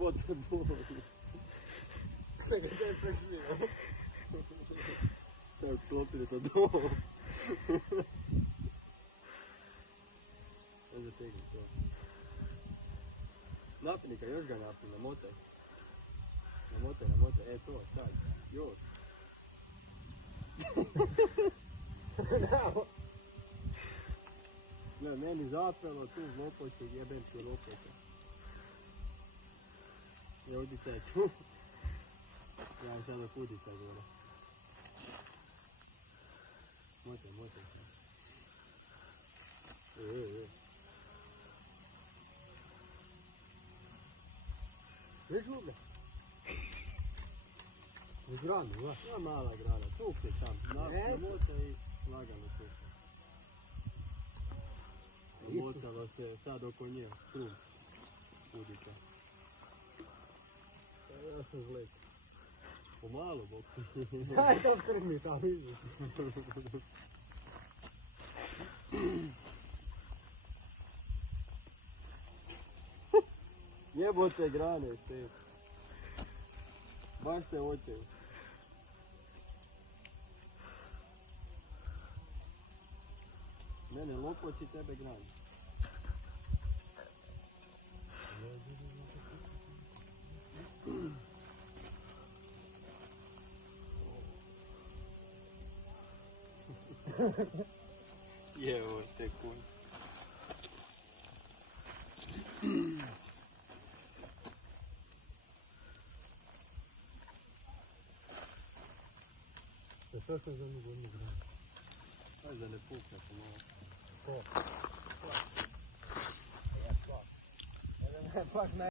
boto dole. Nego to je presnio. Tako klopili to dole. Onda tegli to. Napni ga, još ga napni, namotaj. Namotaj, to, sad, još. Ne, meni zapelo tu lopoću, jebem ću lopoću. I udica je tu. Ja vam sada putica gore. Motaj. Viš uga? U granu, va? Ja mala grana, tukne tam. Namota i lagano tukne. Namotalo se sad oko nje, krug. Udica. Ja sam zlek. Pomalo, bok. Aj, to krmi tam, vidi. Jebote grane, sve. Baš se očeju. Mene lopoći, tebe grane. Jevo te kun. Šta sam za njegu jednu granu? Aj da ne pukne se malo. Ko? Ja, sva. Pak ne.